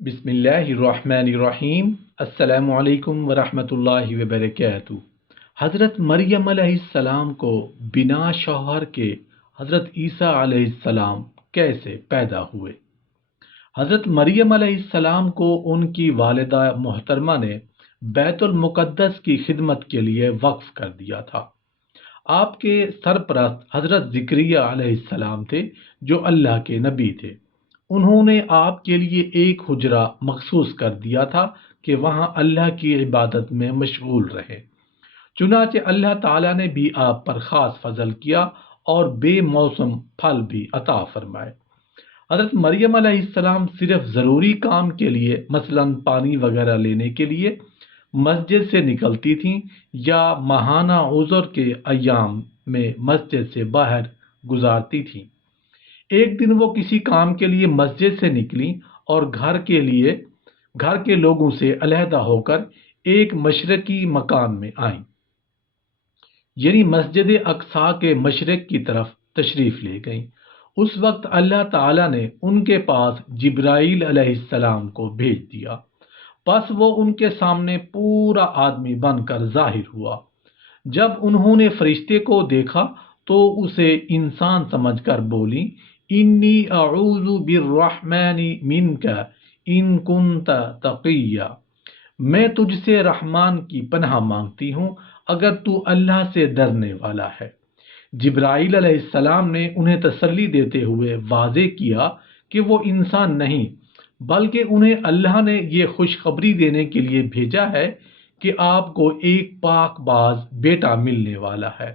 بسم اللہ الرحمن الرحیم۔ السلام علیکم ورحمۃ اللہ وبرکاتہ۔ حضرت مریم علیہ السلام کو بنا شوہر کے حضرت عیسیٰ علیہ السلام کیسے پیدا ہوئے؟ حضرت مریم علیہ السلام کو ان کی والدہ محترمہ نے بیت المقدس کی خدمت کے لیے وقف کر دیا تھا۔ آپ کے سرپرست حضرت زکریہ علیہ السلام تھے جو اللہ کے نبی تھے۔ انہوں نے آپ کے لیے ایک حجرہ مخصوص کر دیا تھا کہ وہاں اللہ کی عبادت میں مشغول رہے۔ چنانچہ اللہ تعالیٰ نے بھی آپ پر خاص فضل کیا اور بے موسم پھل بھی عطا فرمائے۔ حضرت مریم علیہ السلام صرف ضروری کام کے لیے مثلاً پانی وغیرہ لینے کے لیے مسجد سے نکلتی تھیں یا ماہانہ عذر کے ایام میں مسجد سے باہر گزارتی تھیں۔ ایک دن وہ کسی کام کے لیے مسجد سے نکلیں اور گھر کے لوگوں سے علیحدہ ہو کر ایک مشرقی مکان میں آئیں، یعنی مسجد اقصی کے مشرق کی طرف تشریف لے گئیں۔ اس وقت اللہ تعالیٰ نے ان کے پاس جبرائیل علیہ السلام کو بھیج دیا، پس وہ ان کے سامنے پورا آدمی بن کر ظاہر ہوا۔ جب انہوں نے فرشتے کو دیکھا تو اسے انسان سمجھ کر بولی، انی اعوذ بالرحمن منک ان کنت تقیا، میں تجھ سے رحمان کی پناہ مانگتی ہوں اگر تو اللہ سے ڈرنے والا ہے۔ جبرائیل علیہ السلام نے انہیں تسلی دیتے ہوئے واضح کیا کہ وہ انسان نہیں بلکہ انہیں اللہ نے یہ خوشخبری دینے کے لیے بھیجا ہے کہ آپ کو ایک پاک باز بیٹا ملنے والا ہے۔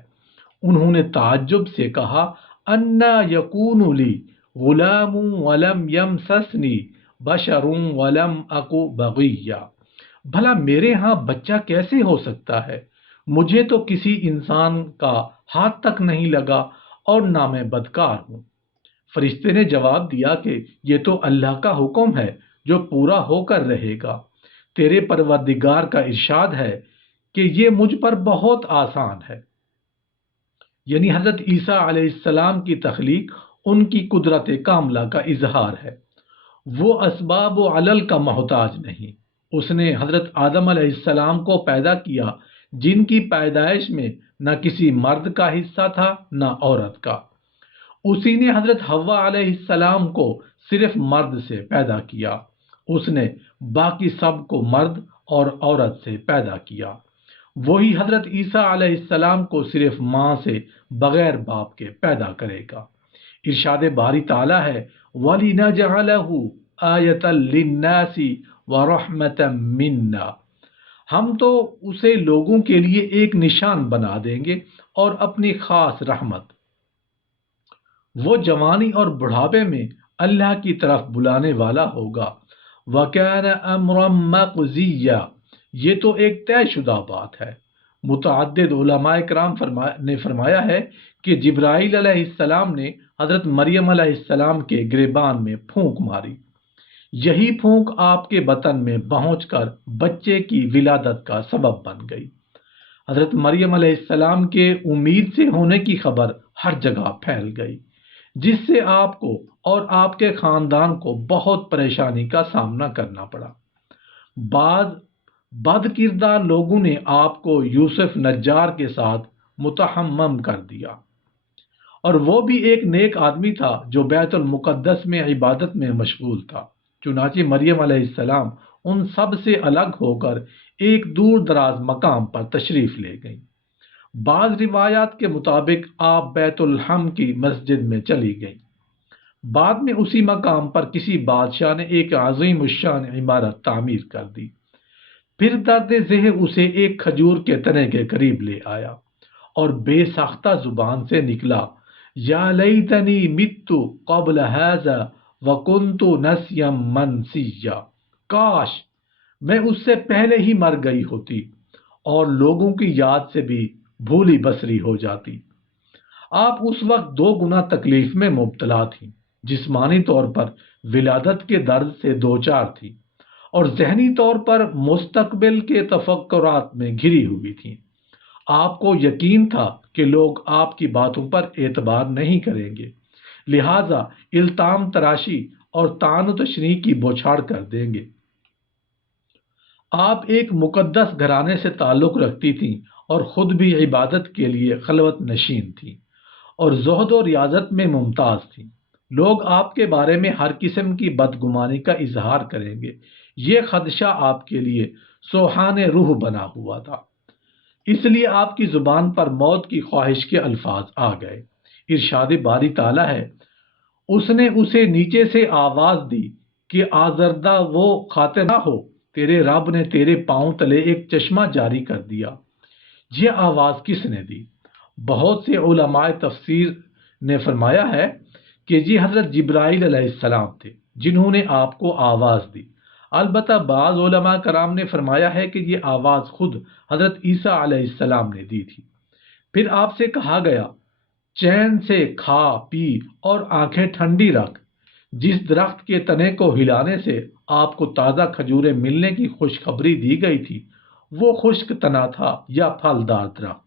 انہوں نے تعجب سے کہا، انا یکون لی غلام ولم یمسسنی بشر ولم اکو بغیا، بھلا میرے ہاں بچہ کیسے ہو سکتا ہے؟ مجھے تو کسی انسان کا ہاتھ تک نہیں لگا اور نہ میں بدکار ہوں۔ فرشتے نے جواب دیا کہ یہ تو اللہ کا حکم ہے جو پورا ہو کر رہے گا۔ تیرے پروردگار کا ارشاد ہے کہ یہ مجھ پر بہت آسان ہے۔ یعنی حضرت عیسیٰ علیہ السلام کی تخلیق ان کی قدرت کاملہ کا اظہار ہے۔ وہ اسباب و علل کا محتاج نہیں۔ اس نے حضرت آدم علیہ السلام کو پیدا کیا جن کی پیدائش میں نہ کسی مرد کا حصہ تھا نہ عورت کا۔ اسی نے حضرت حوا علیہ السلام کو صرف مرد سے پیدا کیا۔ اس نے باقی سب کو مرد اور عورت سے پیدا کیا۔ وہی حضرت عیسیٰ علیہ السلام کو صرف ماں سے بغیر باپ کے پیدا کرے گا۔ ارشاد باری تعالیٰ ہے، وَلِنَجْعَلَهُ آیَةً لِلنَّاسِ وَرَحْمَةً مِنَّا، ہم تو اسے لوگوں کے لیے ایک نشان بنا دیں گے اور اپنی خاص رحمت۔ وہ جوانی اور بڑھاپے میں اللہ کی طرف بلانے والا ہوگا۔ وَكَانَ أَمْرًا مَقْضِيًّا، یہ تو ایک طے شدہ بات ہے۔ متعدد علماء کرام نے فرمایا ہے کہ جبرائیل علیہ السلام نے حضرت مریم علیہ السلام کے گریبان میں پھونک ماری۔ یہی پھونک آپ کے بطن میں پہنچ کر بچے کی ولادت کا سبب بن گئی۔ حضرت مریم علیہ السلام کے امید سے ہونے کی خبر ہر جگہ پھیل گئی، جس سے آپ کو اور آپ کے خاندان کو بہت پریشانی کا سامنا کرنا پڑا۔ بعض بد کردار لوگوں نے آپ کو یوسف نجار کے ساتھ متحمم کر دیا، اور وہ بھی ایک نیک آدمی تھا جو بیت المقدس میں عبادت میں مشغول تھا۔ چنانچہ مریم علیہ السلام ان سب سے الگ ہو کر ایک دور دراز مقام پر تشریف لے گئیں۔ بعض روایات کے مطابق آپ بیت الحم کی مسجد میں چلی گئیں۔ بعد میں اسی مقام پر کسی بادشاہ نے ایک عظیم الشان عمارت تعمیر کر دی۔ پھر درد ذہن اسے ایک کھجور کے تنے کے قریب لے آیا اور بے ساختہ زبان سے نکلا، یا لیتنی مت قبل ھذا وکنت نسیا منسیا، کاش میں اس سے پہلے ہی مر گئی ہوتی اور لوگوں کی یاد سے بھی بھولی بسری ہو جاتی۔ آپ اس وقت دو گنا تکلیف میں مبتلا تھیں۔ جسمانی طور پر ولادت کے درد سے دوچار تھی اور ذہنی طور پر مستقبل کے تفکرات میں گھری ہوئی تھیں۔ آپ کو یقین تھا کہ لوگ آپ کی باتوں پر اعتبار نہیں کریں گے، لہٰذا التام تراشی اور طعن و تشنیع کی بوچھاڑ کر دیں گے۔ آپ ایک مقدس گھرانے سے تعلق رکھتی تھیں اور خود بھی عبادت کے لیے خلوت نشین تھیں اور زہد و ریاضت میں ممتاز تھیں۔ لوگ آپ کے بارے میں ہر قسم کی بدگمانی کا اظہار کریں گے۔ یہ خدشہ آپ کے لیے سوہان روح بنا ہوا تھا، اس لیے آپ کی زبان پر موت کی خواہش کے الفاظ آ گئے۔ ارشاد باری تعالیٰ ہے، اس نے اسے نیچے سے آواز دی کہ آزردہ وہ خاطر نہ ہو، تیرے رب نے تیرے پاؤں تلے ایک چشمہ جاری کر دیا۔ یہ آواز کس نے دی؟ بہت سے علماء تفسیر نے فرمایا ہے کہ یہ حضرت جبرائیل علیہ السلام تھے جنہوں نے آپ کو آواز دی۔ البتہ بعض علماء کرام نے فرمایا ہے کہ یہ آواز خود حضرت عیسیٰ علیہ السلام نے دی تھی۔ پھر آپ سے کہا گیا، چین سے کھا پی اور آنکھیں ٹھنڈی رکھ۔ جس درخت کے تنے کو ہلانے سے آپ کو تازہ کھجوریں ملنے کی خوشخبری دی گئی تھی، وہ خشک تنا تھا یا پھلدار درخت؟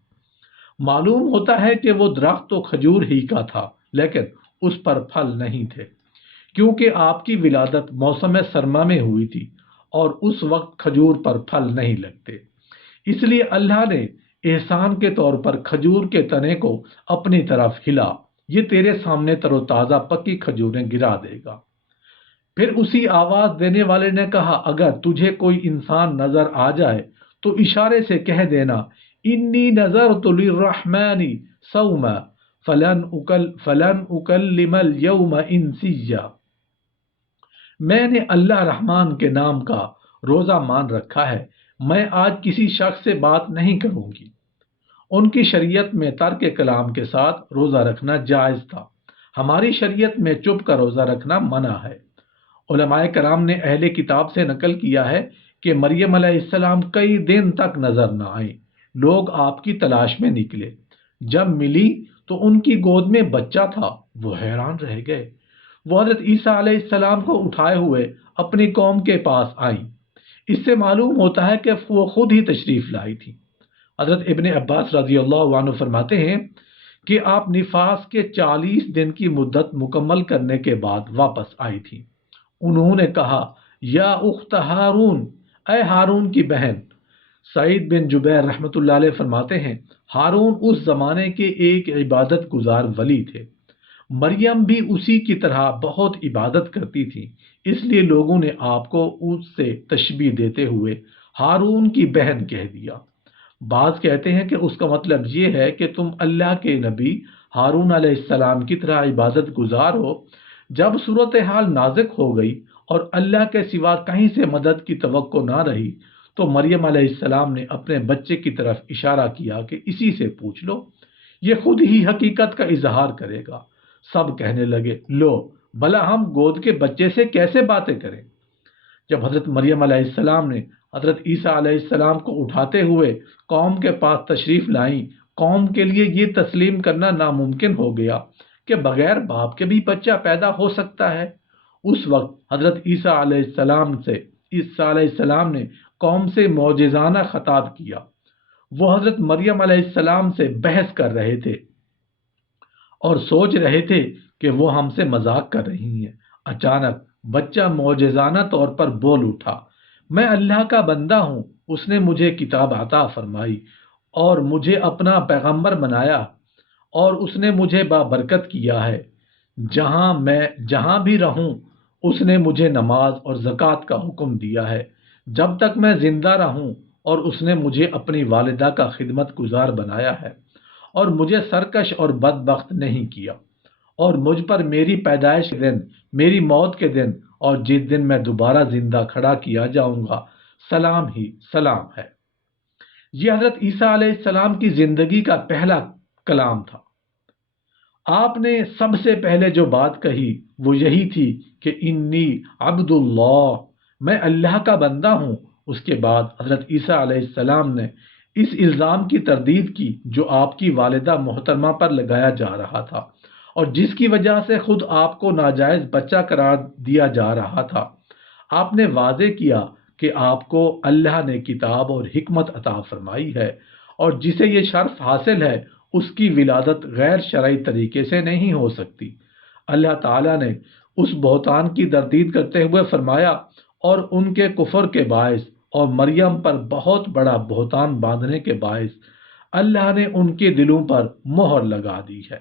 معلوم ہوتا ہے کہ وہ درخت تو کھجور ہی کا تھا، لیکن اس پر پھل نہیں تھے، کیونکہ آپ کی ولادت موسم سرما میں ہوئی تھی اور اس وقت کھجور پر پھل نہیں لگتے۔ اس لیے اللہ نے احسان کے طور پر کھجور کے تنے کو اپنی طرف ہلا، یہ تیرے سامنے تر و تازہ پکی کھجوریں گرا دے گا۔ پھر اسی آواز دینے والے نے کہا، اگر تجھے کوئی انسان نظر آ جائے تو اشارے سے کہہ دینا، انی نذرت للرحمن صوما فلن اکلم اليوم انسیا۔ میں نے اللہ رحمان کے نام کا روزہ مان رکھا ہے، میں آج کسی شخص سے بات نہیں کروں گی۔ ان کی شریعت میں ترک کلام کے ساتھ روزہ رکھنا جائز تھا، ہماری شریعت میں چپ کا روزہ رکھنا منع ہے۔ علماء کرام نے اہل کتاب سے نقل کیا ہے کہ مریم علیہ السلام کئی دن تک نظر نہ آئیں۔ لوگ آپ کی تلاش میں نکلے، جب ملی تو ان کی گود میں بچہ تھا، وہ حیران رہ گئے۔ وہ حضرت عیسیٰ علیہ السلام کو اٹھائے ہوئے اپنی قوم کے پاس آئیں۔ اس سے معلوم ہوتا ہے کہ وہ خود ہی تشریف لائی تھی۔ حضرت ابن عباس رضی اللہ عنہ فرماتے ہیں کہ آپ نفاس کے 40 دن کی مدت مکمل کرنے کے بعد واپس آئی تھی۔ انہوں نے کہا، یا اخت ہارون، اے ہارون کی بہن۔ سعید بن جبیر رحمۃ اللہ علیہ فرماتے ہیں، ہارون اس زمانے کے ایک عبادت گزار ولی تھے۔ مریم بھی اسی کی طرح بہت عبادت کرتی تھی، اس لیے لوگوں نے آپ کو اس سے تشبیہ دیتے ہوئے ہارون کی بہن کہہ دیا۔ بعض کہتے ہیں کہ اس کا مطلب یہ ہے کہ تم اللہ کے نبی ہارون علیہ السلام کی طرح عبادت گزار ہو۔ جب صورتحال نازک ہو گئی اور اللہ کے سوا کہیں سے مدد کی توقع نہ رہی تو مریم علیہ السلام نے اپنے بچے کی طرف اشارہ کیا کہ اسی سے پوچھ لو، یہ خود ہی حقیقت کا اظہار کرے گا۔ سب کہنے لگے، لو بھلا ہم گود کے بچے سے کیسے باتیں کریں؟ جب حضرت مریم علیہ السلام نے حضرت عیسیٰ علیہ السلام کو اٹھاتے ہوئے قوم کے پاس تشریف لائیں، قوم کے لیے یہ تسلیم کرنا ناممکن ہو گیا کہ بغیر باپ کے بھی بچہ پیدا ہو سکتا ہے۔ اس وقت حضرت عیسیٰ علیہ السلام نے قوم سے معجزانہ خطاب کیا۔ وہ حضرت مریم علیہ السلام سے بحث کر رہے تھے اور سوچ رہے تھے کہ وہ ہم سے مذاق کر رہی ہیں۔ اچانک بچہ معجزانہ طور پر بول اٹھا، میں اللہ کا بندہ ہوں، اس نے مجھے کتاب عطا فرمائی اور مجھے اپنا پیغمبر بنایا، اور اس نے مجھے بابرکت کیا ہے۔ جہاں بھی رہوں اس نے مجھے نماز اور زکوٰۃ کا حکم دیا ہے جب تک میں زندہ رہوں، اور اس نے مجھے اپنی والدہ کا خدمت گزار بنایا ہے اور مجھے سرکش اور بدبخت نہیں کیا، اور مجھ پر میری پیدائش کے دن، میری موت کے دن اور جس دن میں دوبارہ زندہ کھڑا کیا جاؤں گا سلام ہی سلام ہے۔ یہ حضرت عیسیٰ علیہ السلام کی زندگی کا پہلا کلام تھا۔ آپ نے سب سے پہلے جو بات کہی وہ یہی تھی کہ انی عبد اللہ، میں اللہ کا بندہ ہوں۔ اس کے بعد حضرت عیسیٰ علیہ السلام نے اس الزام کی تردید کی جو آپ کی والدہ محترمہ پر لگایا جا رہا تھا اور جس کی وجہ سے خود آپ کو ناجائز بچہ قرار دیا جا رہا تھا۔ آپ نے واضح کیا کہ آپ کو اللہ نے کتاب اور حکمت عطا فرمائی ہے، اور جسے یہ شرف حاصل ہے اس کی ولادت غیر شرعی طریقے سے نہیں ہو سکتی۔ اللہ تعالیٰ نے اس بہتان کی تردید کرتے ہوئے فرمایا اور ان کے کفر کے باعث اور مریم پر بہت بڑا بہتان باندھنے کے باعث اللہ نے ان کے دلوں پر مہر لگا دی ہے۔